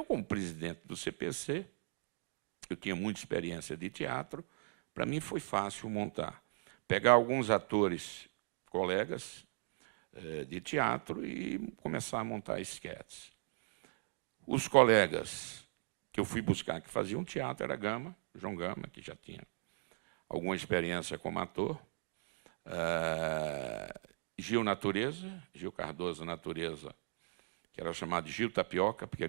Eu, como presidente do CPC, eu tinha muita experiência de teatro, para mim foi fácil montar. Pegar alguns atores, colegas de teatro e começar a montar esquetes. Os colegas que eu fui buscar que faziam teatro era Gama, João Gama, que já tinha alguma experiência como ator, Gil Natureza, Gil Cardoso Natureza, que era chamado de Gil Tapioca, porque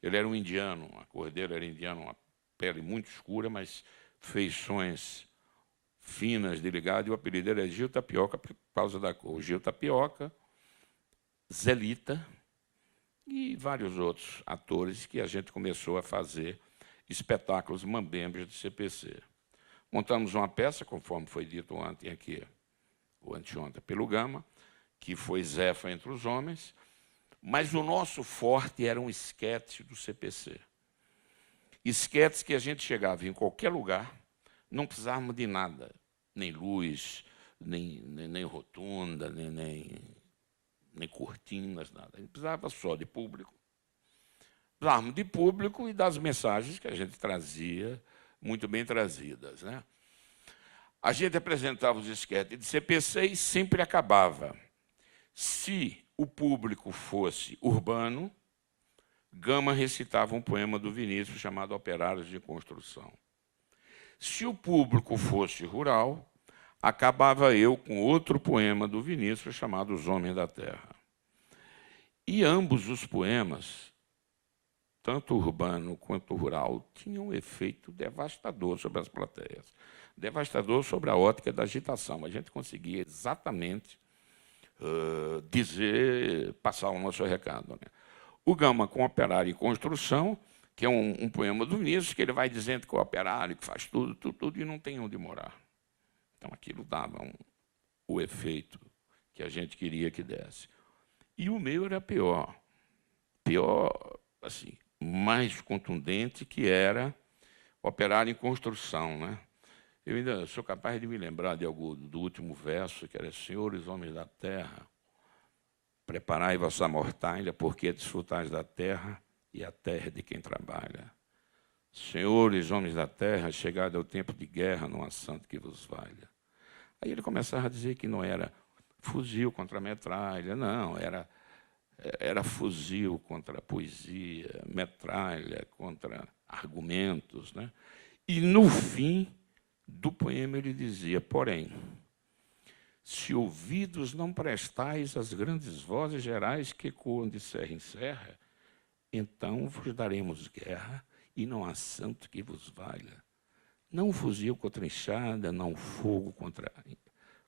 ele era um indiano, a cor dele era indiana, uma pele muito escura, mas feições finas de ligado, e o apelido dele é Gil Tapioca por causa da cor. Gil Tapioca, Zelita e vários outros atores que a gente começou a fazer espetáculos mambembes do CPC. Montamos uma peça, conforme foi dito ontem aqui, ou anteontem, pelo Gama, que foi Zefa entre os Homens, mas o nosso forte era um esquete do CPC. Esquetes que a gente chegava em qualquer lugar, não precisávamos de nada, nem luz, nem rotunda, nem cortinas, nada. A gente precisava só de público. Precisávamos de público e das mensagens que a gente trazia, muito bem trazidas, né? A gente apresentava os esquetes de CPC e sempre acabava. Se o público fosse urbano, Gama recitava um poema do Vinícius chamado Operários de Construção. Se o público fosse rural, acabava eu com outro poema do Vinícius chamado Os Homens da Terra. E ambos os poemas, tanto urbano quanto rural, tinham um efeito devastador sobre as plateias, devastador sobre a ótica da agitação. A gente conseguia exatamente passar o nosso recado, né? O Gama com Operário em Construção, que é um poema do Vinícius, que ele vai dizendo que o operário que faz tudo, e não tem onde morar. Então, aquilo dava o efeito que a gente queria que desse. E o meu era pior, assim, mais contundente, que era Operário em Construção, né? Eu ainda sou capaz de me lembrar do último verso, que era Senhores, homens da terra, preparai vossa mortalha, porque desfrutais da terra e a terra de quem trabalha. Senhores, homens da terra, chegado é o tempo de guerra, não há santo que vos valha. Aí ele começava a dizer que não era fuzil contra metralha, não, era fuzil contra poesia, metralha contra argumentos, né? E, no fim do poema, ele dizia, porém, se ouvidos não prestais às grandes vozes gerais que ecoam de serra em serra, então vos daremos guerra e não há santo que vos valha. Não fuzil contra enxada, não fogo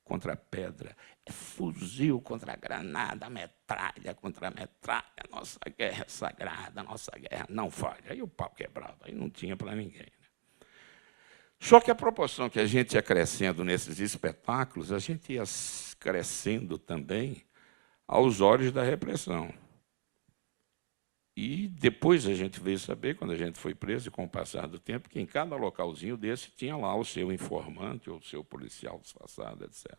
contra pedra, é fuzil contra granada, metralha contra metralha. Nossa guerra é sagrada, nossa guerra não falha. Aí o pau quebrava, aí não tinha para ninguém. Só que a proporção que a gente ia crescendo nesses espetáculos, a gente ia crescendo também aos olhos da repressão. E depois a gente veio saber, quando a gente foi preso, e com o passar do tempo, que em cada localzinho desse tinha lá o seu informante ou o seu policial disfarçado, etc.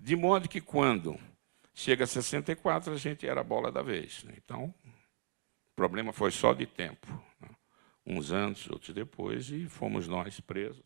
De modo que, quando chega a 64, a gente era a bola da vez. Então, o problema foi só de tempo, né? Uns anos, outros depois, e fomos nós presos.